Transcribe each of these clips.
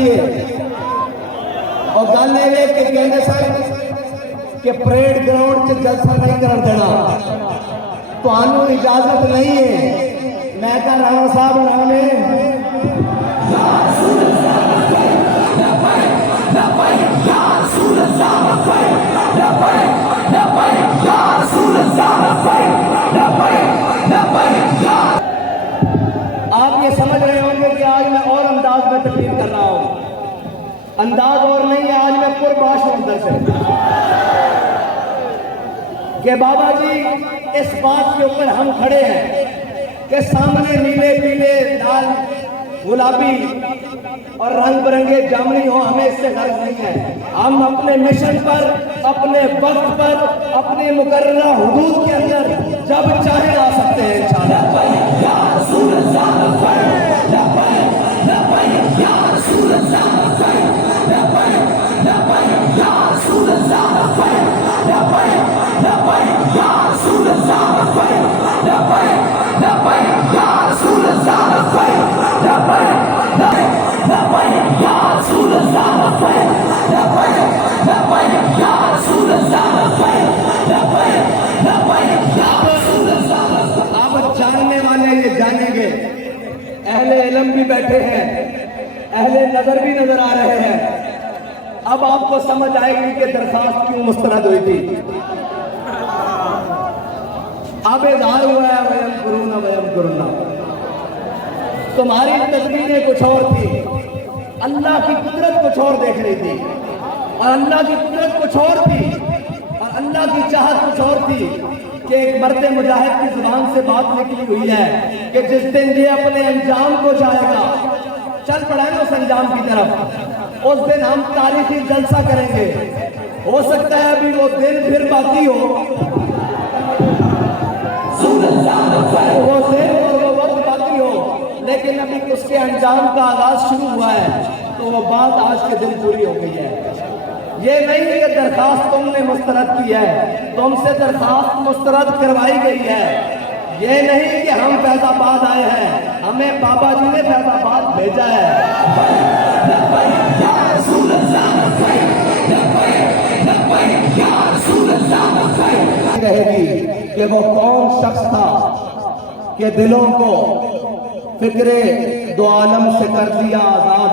बढ़िए और गल ये कि कहते सन कि परेड ग्राउंड च जलसा नहीं कर देना, तो इजाजत नहीं है। मैं कह राणा साहब राणे आप ये समझ रहे होंगे कि आज मैं और अंदाज में तकलीफ कर रहा हूं। अंदाज और नहीं है, आज मैं कुर्बाश हूं अंदर से कि बाबा जी इस बात के ऊपर हम खड़े हैं कि सामने नीले पीले लाल गुलाबी और रंग बिरंगे जामनी हो, हमें इससे गर्ज नहीं है। हम अपने मिशन पर, अपने वक्त पर, अपने मुकर्ररा हुदूद के अंदर जब चाहे आ सकते हैं इंशाअल्लाह। अब जानने वाले ये जानेंगे, अहले इल्म भी बैठे हैं, अहले नजर भी नजर आ रहे हैं। अब आपको समझ आएगी कि दरखास्त क्यों मुस्तरद हुई थी। अब इज़हार हुआ है वयम करुना। तुम्हारी तस्वीरें कुछ और थी, अल्लाह की कुदरत कुछ और देख रही थी, और अल्लाह की कुदरत कुछ और थी, और अल्लाह की चाहत कुछ और थी कि एक मर्द मुजाहिद की जुबान से बात निकली हुई है कि जिस दिन ये अपने अंजाम को जाएगा, चल पड़ा है उस अंजाम की तरफ, उस दिन हम तारीखी जलसा करेंगे। हो सकता है अभी वो दिन फिर बाकी हो, वो दिन और वो वक्त बाकी हो, लेकिन अभी उसके अंजाम का आगाज शुरू हुआ है, तो वो बात आज के दिन पूरी हो गई है। ये नहीं कि दरखास्त तुमने मुस्तरद की है, तुमसे दरखास्त मुस्तरद करवाई गई है। ये नहीं कि हम फैजाबाद आए हैं, हमें बाबा जी ने फैजाबाद भेजा है। रहेगी कि वो कौन शख्स था कि दिलों को फिक्रे दो आलम से कर दिया आजाद,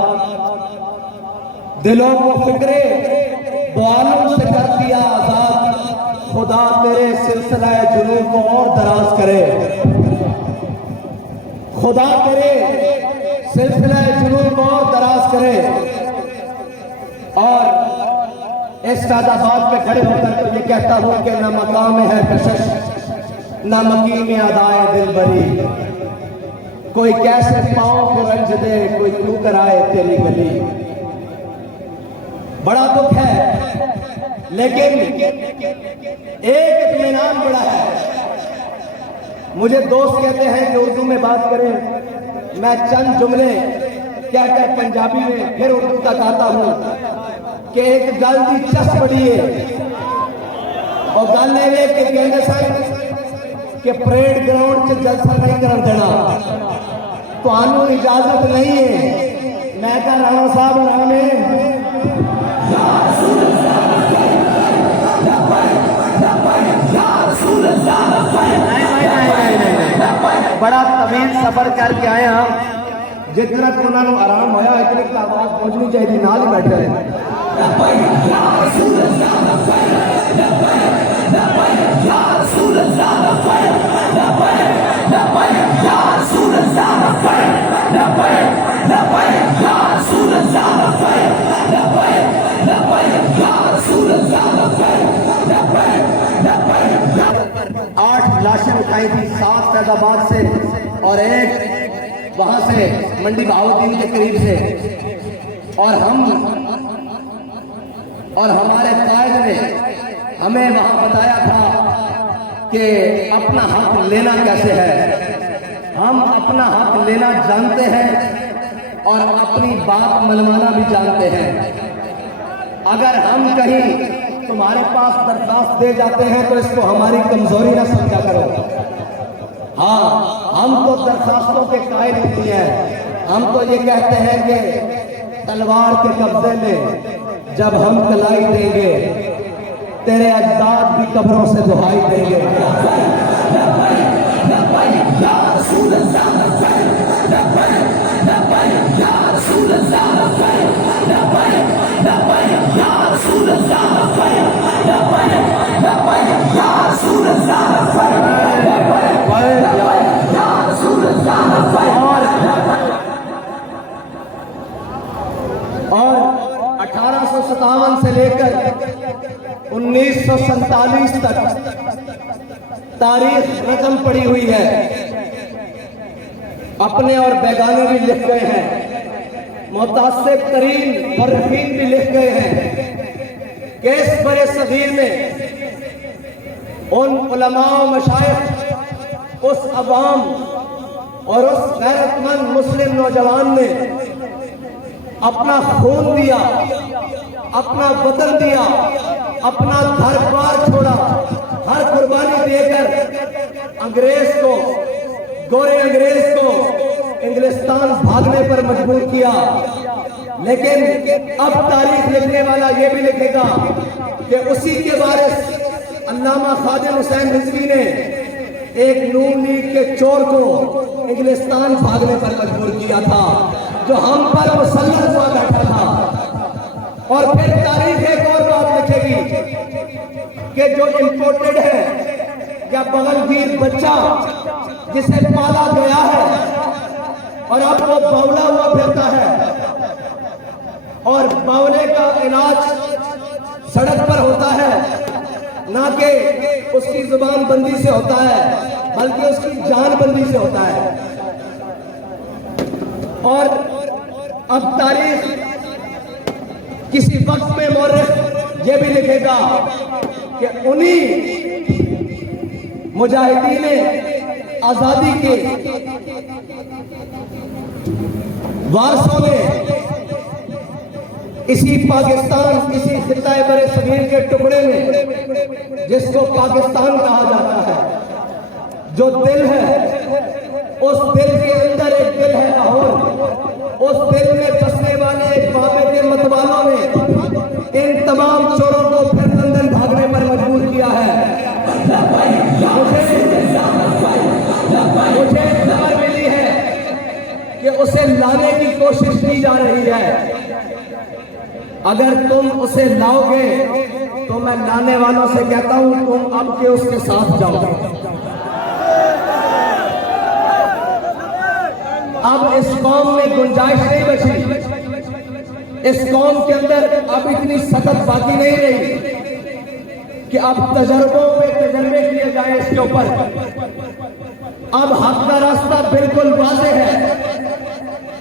दिलों को फिक्रे दो आलम से कर दिया आजाद। खुदा तेरे सिलसिला जुनून को और दराज करे, खुदा तेरे सिलसिला जुनून को और दराज करे। और इस फैजाबाद पे खड़े होकर तो ये कहता हूं कि न मकाम है कशिश, न मकीम अदाए दिल बरी। कोई कैसे पाँव को रंज दे, कोई क्यों कराए तेरी गली। बड़ा दुख है, लेकिन एक इत्मीनान बड़ा है। मुझे दोस्त कहते हैं कि उर्दू में बात करें, मैं चंद जुमले क्या क्या पंजाबी में फिर उर्दू तक आता हूं कि एक गल की चस बड़ी है, और गल ये कि कहते सन कि परेड ग्राउंड च जलसा नहीं कर देना, तो इजाजत नहीं है। मैं कह राणा साहब राणे बड़ा तवील सफर करके आए हम, जितना उन्होंने आराम होया इतनी आवाज पहुंचनी चाहिए, नाल ही बैठे रहे। लाशें उठाई थी, 7 फैजाबाद से और एक वहां से मंडी बहाउद्दीन के करीब से, और हमारे कायद ने हमें वहां बताया था कि अपना हक लेना कैसे है। हम अपना हक लेना जानते हैं और अपनी बात मनवाना भी जानते हैं। अगर हम कहीं तुम्हारे पास दरखास्त दे जाते हैं तो इसको हमारी कमजोरी ना समझा करो। हाँ, हम तो दरखास्तों के कायल नहीं हैं। हम तो ये कहते हैं कि तलवार के कब्जे में जब हम कलाई देंगे, तेरे अजदाद भी कब्रों से दुहाई देंगे। और 1857 से लेकर 1947 तक तारीख रकम पड़ी हुई है। अपने और बेगाने भी लिख गए हैं, मुतासिब तरीन और रहीम भी लिख गए हैं कि इस बड़े सगीर में उन उलमा मशाइख, उस अवाम और उस गैरतमंद मुस्लिम नौजवान ने अपना खून दिया, अपना वतन दिया, अपना घर बार छोड़ा, हर कुर्बानी देकर अंग्रेज को, गोरे अंग्रेज को इंग्लिस्तान भागने पर मजबूर किया। लेकिन अब तारीख लिखने वाला यह भी लिखेगा कि उसी के वारिस अल्लामा खादिम हुसैन रिजवी ने एक नून लीग के चोर को इंग्लिस्तान भागने पर मजबूर किया था, जो हम पर मुसल्लत हुआ बैठा था। और फिर तारीख एक और बात लिखेगी कि जो इंपोर्टेड है या बगलगीर बच्चा जिसे पाला गया है और अब वो बावला हुआ फिरता है, और बावले का इलाज सड़क पर होता है, ना कि उसकी जुबान बंदी से होता है, बल्कि उसकी जान बंदी से होता है। और अब तारीख किसी वक्त में मौर्रिख ये भी लिखेगा कि उन्हीं मुजाहिदीन आजादी के वारसों ने इसी पाकिस्तान, इसी खित्ता बरे सगीर के टुकड़े में जिसको पाकिस्तान कहा जाता है, जो दिल है, उस दिल के अंदर एक दिल है लाहौर, उस दिल में बसने वाले एक बाबे के मतवालों ने इन तमाम चोरों को फिर लंदन भागने पर मजबूर किया है। मुझे खबर मिली है कि उसे लाने की कोशिश की जा रही है। अगर तुम उसे लाओगे तो मैं लाने वालों से कहता हूं तुम अब के उसके साथ जाओगे। अब इस कौम में गुंजाइश नहीं बची, इस कौम के अंदर अब इतनी सख्त बाकी नहीं रही कि अब तजर्बों पे तजर्बे किए जाए इसके ऊपर। अब हक का रास्ता बिल्कुल वाज़ेह है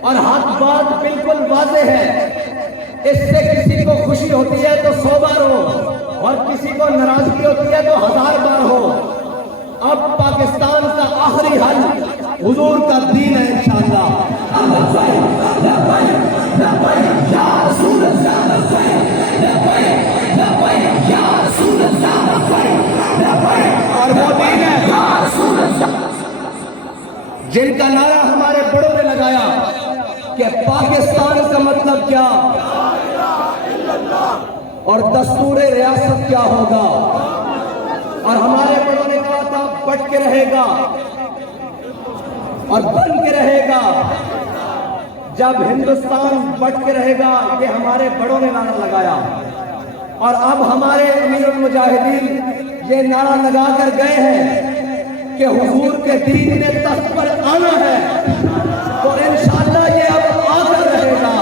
और हक बात बिल्कुल वाज़ेह है। इससे किसी को खुशी होती है तो 100 बार हो, और किसी को नाराजगी होती है तो 1000 बार हो। अब पाकिस्तान का आखिरी हल हुजूर का दीन है इंशाअल्लाह। और वो दीन है जिनका नारा हमारे बड़ों ने लगाया कि पाकिस्तान का मतलब क्या और दस्तूर रियासत क्या होगा। और हमारे बड़ों ने कहा था बट के रहेगा और बन के रहेगा। जब हिंदुस्तान बट के रहेगा, ये हमारे बड़ों ने नारा लगाया। और अब हमारे अमीरुल मुजाहिदीन ये नारा लगा कर गए हैं कि हुजूर के दीन ने तख्त पर आना है, तो इंशाअल्लाह ये अब आकर रहेगा।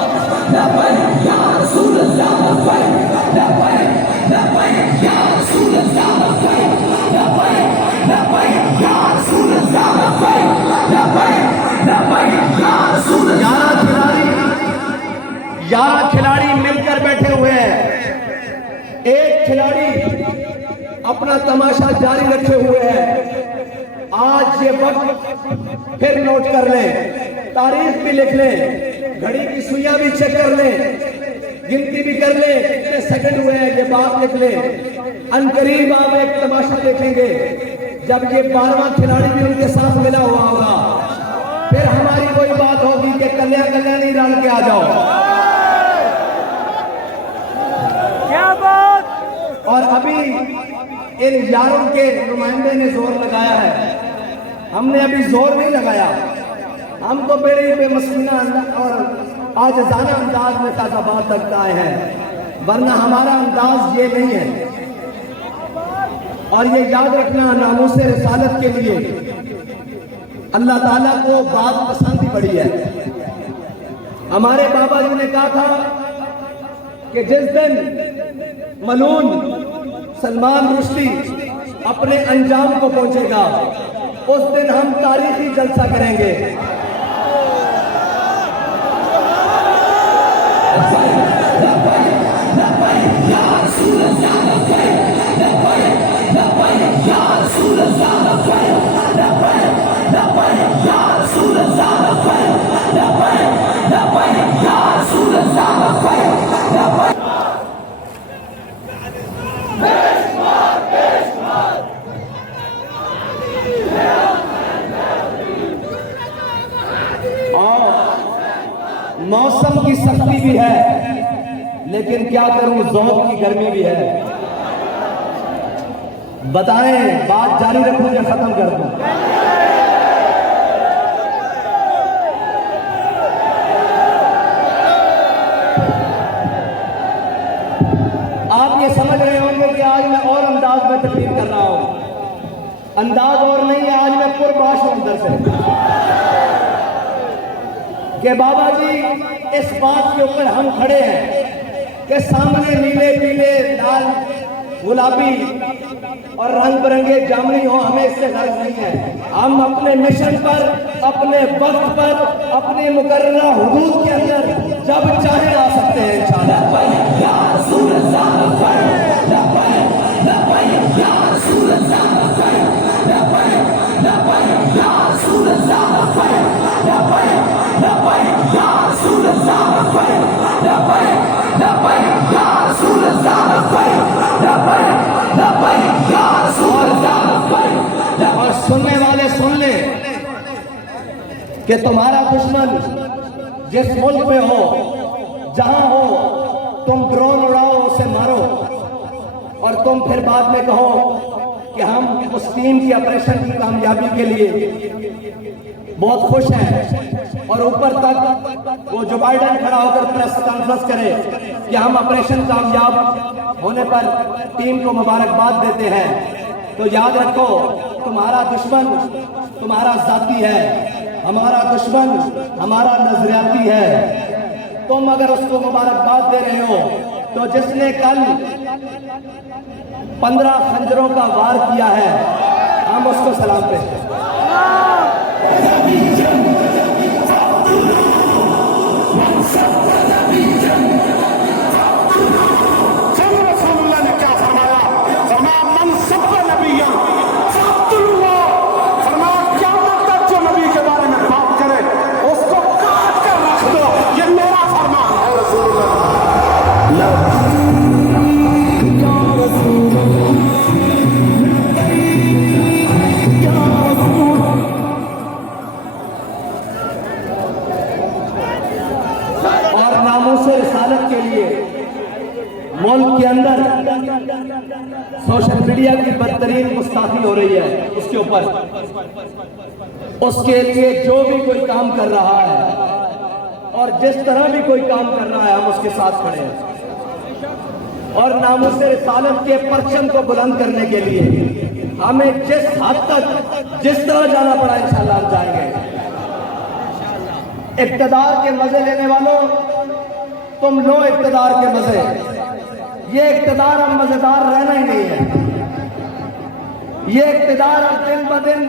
यार खिलाड़ी मिलकर बैठे हुए हैं, एक खिलाड़ी अपना तमाशा जारी रखे हुए हैं। आज ये वक्त फिर नोट कर लें, तारीख भी लिख लें, घड़ी की सुइयां भी चेक कर लें, गिनती भी कर लें कितने सेकंड हुए हैं, ये बात लिख लें। अनकरीब आप एक तमाशा देखेंगे जब ये 12वां खिलाड़ी भी उनके साथ मिला हुआ होगा। फिर हमारी कोई बात होगी कि कल्याण नहीं डाल के आ जाओ। इन यारों के नुमाइंदे ने जोर लगाया है, हमने अभी जोर नहीं लगाया। हम तो बड़े बेमस्कीना और आजिज़ाना अंदाज में फैज़ाबाद तक आए हैं, वरना हमारा अंदाज ये नहीं है। और ये याद रखना, नामूस रिसालत के लिए अल्लाह ताला को बात पसंद ही बड़ी है। हमारे बाबा जी ने कहा था कि जिस दिन मलून सलमान रुश्दी अपने अंजाम को पहुंचेगा, उस दिन हम तारीखी जलसा करेंगे। मौसम की सख्ती भी है, लेकिन क्या करूं, ज़ौक़ की गर्मी भी है। बताएं, बात जारी रखूं या खत्म कर दूं? आप ये समझ रहे होंगे कि आज मैं और अंदाज में तकरीर कर रहा हूं। अंदाज और नहीं है, आज मैं कुर्बाश हूं अंदर से कि बाबा जी इस बात के ऊपर हम खड़े हैं कि सामने नीले पीले लाल गुलाबी और रंग बिरंगे जामनी हो, हमें इससे गर्ज नहीं है। हम अपने मिशन पर, अपने वक्त पर, अपने मुकर्ररा हुदूद के अंदर जब चाहे आ सकते हैं इंशाअल्लाह। और सुनने वाले सुन ले कि तुम्हारा दुश्मन जिस मुल्क में हो, जहां हो, तुम ड्रोन उड़ाओ, उसे मारो और तुम फिर बाद में कहो कि हम उस टीम की ऑपरेशन की कामयाबी के लिए बहुत खुश हैं, और ऊपर तक वो जो बाइडेन खड़ा होकर प्रेस कॉन्फ्रेंस करे कि हम ऑपरेशन कामयाब होने पर टीम को मुबारकबाद देते हैं। तो याद रखो, तुम्हारा दुश्मन तुम्हारा जाती है, हमारा दुश्मन हमारा नजरियाती है। तुम अगर उसको मुबारकबाद दे रहे हो, तो जिसने कल 15 खंजरों का वार किया है, हम उसको सलाम देते हैं। ने क्या फरमाया? फरमाया मन सब नबी, फरमाया क़यामत तक जो नबी के बारे में बात करे उसको काट कर रख दो। ये मेरा फरमान है रसूलुल्लाह। और नामूस रिसालत के लिए मुल्क के अंदर सोशल मीडिया की बदतरीन गुस्ताखी हो रही है, उसके ऊपर, उसके लिए जो भी कोई काम कर रहा है और जिस तरह भी कोई काम कर रहा है, हम उसके साथ खड़े हैं। और नामूस रिसालत के परचम को बुलंद करने के लिए हमें जिस हद तक, जिस तरह जाना पड़ा, इंशाअल्लाह हम जाएंगे। इक़्तिदार के मजे लेने वालों, तुम लो इक़्तिदार के मजे। ये इक़्तिदार अब मजेदार रहना ही नहीं है। ये इक़्तिदार अब दिन ब दिन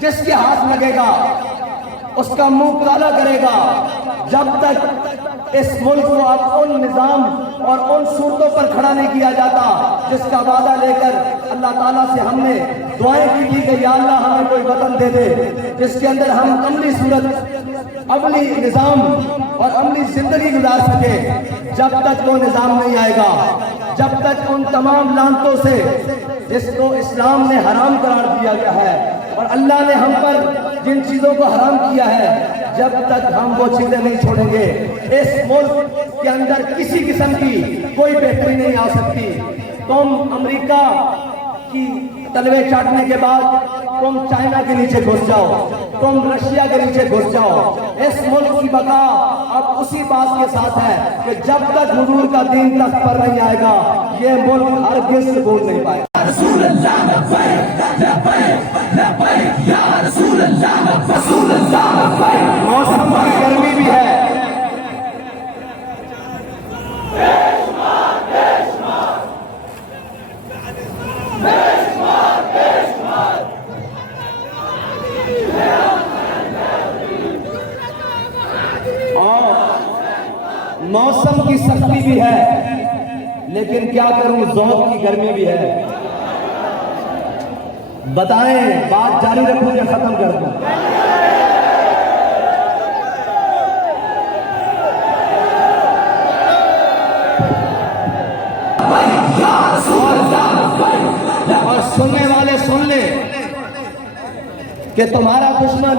जिसके हाथ लगेगा उसका मुंह काला करेगा, जब तक इस मुल्क को अब उन निज़ाम और उन सूरतों पर खड़ा नहीं किया जाता जिसका वादा लेकर अल्लाह ताला से हमने दुआएं की थी कि या अल्लाह हमें कोई वतन दे दे जिसके अंदर हम अमली सूरत, अमली निज़ाम और अमली जिंदगी गुजार सके। जब तक वो निज़ाम नहीं आएगा, जब तक उन तमाम लानतों से जिसको इस्लाम ने हराम करार दिया गया है और अल्लाह ने हम पर जिन चीजों को हराम किया है, जब तक हम वो चीजें नहीं छोड़ेंगे, इस मुल्क के अंदर किसी किस्म की कोई बेहतरी नहीं आ सकती। तुम अमेरिका की तलवे चाटने के बाद तुम चाइना के नीचे घुस जाओ, तुम रशिया के नीचे घुस जाओ। इस मुल्क की बका अब उसी बात के साथ है कि जब तक हुजूर का दीन तख्त पर नहीं आएगा ये मुल्क हरगिज़ सुकून नहीं पाएगा। मौसम की गर्मी भी है, मौसम की सख्ती भी है, लेकिन क्या करूं ज़ौक़ की गर्मी भी है। बताएं बात जारी रखूं या खत्म कर दूं? और सुनने वाले सुन ले कि तुम्हारा दुश्मन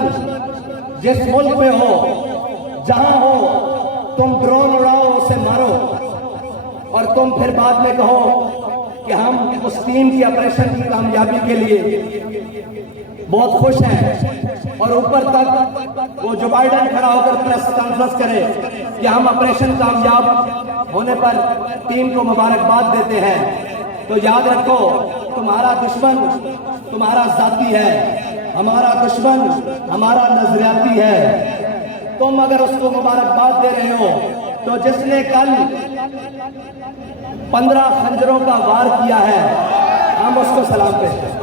जिस मुल्क में हो, जहां हो, तुम ड्रोन उड़ाओ, उसे मारो और तुम फिर बाद में कहो कि हम उस टीम की ऑपरेशन की कामयाबी के लिए बहुत खुश हैं और ऊपर तक वो जो बाइडेन खड़ा होकर प्रेस कॉन्फ्रेंस करे कि हम ऑपरेशन कामयाब होने पर टीम को मुबारकबाद देते हैं। तो याद रखो तुम्हारा दुश्मन तुम्हारा जाती है, हमारा दुश्मन हमारा नजरियाती है। तुम अगर उसको मुबारकबाद दे रहे हो तो जिसने कल 15 खंजरों का वार किया है हम उसको सलाम पेश करते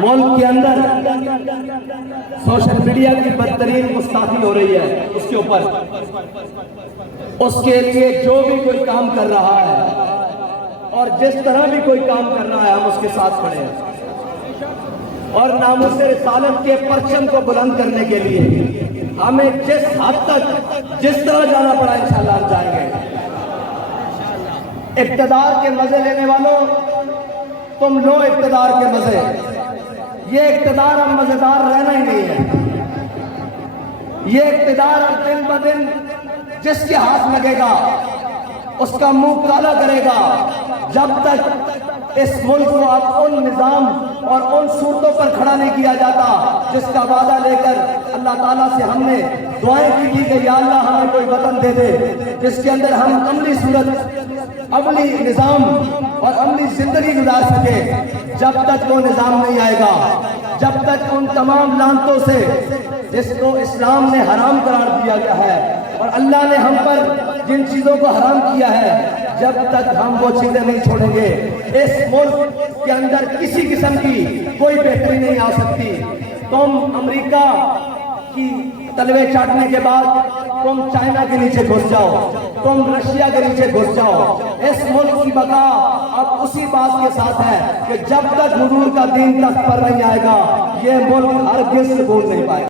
मुल्क के अंदर सोशल मीडिया की बदतरीन गुस्ताखी हो रही है। उसके ऊपर उसके लिए जो भी कोई काम कर रहा है और जिस तरह भी कोई काम कर रहा है हम उसके साथ खड़े हैं। और नामुस रिसालत के परचम को बुलंद करने के लिए हमें जिस हद तक जिस तरह जाना पड़ा इंशाअल्लाह हम जाएंगे। इक़्तिदार के मजे लेने वालों तुम लो इक़्तिदार के मजे। ये इक़्तिदार अब मजेदार रहना ही नहीं है। ये इक़्तिदार अब दिन ब दिन जिसके हाथ लगेगा उसका मुंह काला करेगा। जब तक इस मुल्क को अब उन निज़ाम और उन सूरतों पर खड़ा नहीं किया जाता जिसका वादा लेकर अल्लाह ताला से हमने दुआएं की थी कि या अल्लाह हमें कोई वतन दे दे जिसके अंदर हम अमली सूरत अमली निज़ाम और अमली जिंदगी गुजार सके। जब तक वो निज़ाम नहीं आएगा, जब तक उन तमाम लानतों से जिसको इस्लाम ने हराम करार दिया गया है और अल्लाह ने हम पर जिन चीज़ों को हराम किया है, जब तक हम वो चीज़ें नहीं छोड़ेंगे इस मुल्क के अंदर किसी किस्म की कोई बेहतरी नहीं आ सकती। तुम अमेरिका की तलवे चाटने के बाद तुम चाइना के नीचे घुस जाओ, तुम रशिया के नीचे घुस जाओ। इस मुल्क की बका अब उसी बात के साथ है कि जब तक हुजूर का दीन तख्त पर नहीं आएगा ये मुल्क हरगिज़ सुकून नहीं पाएगा।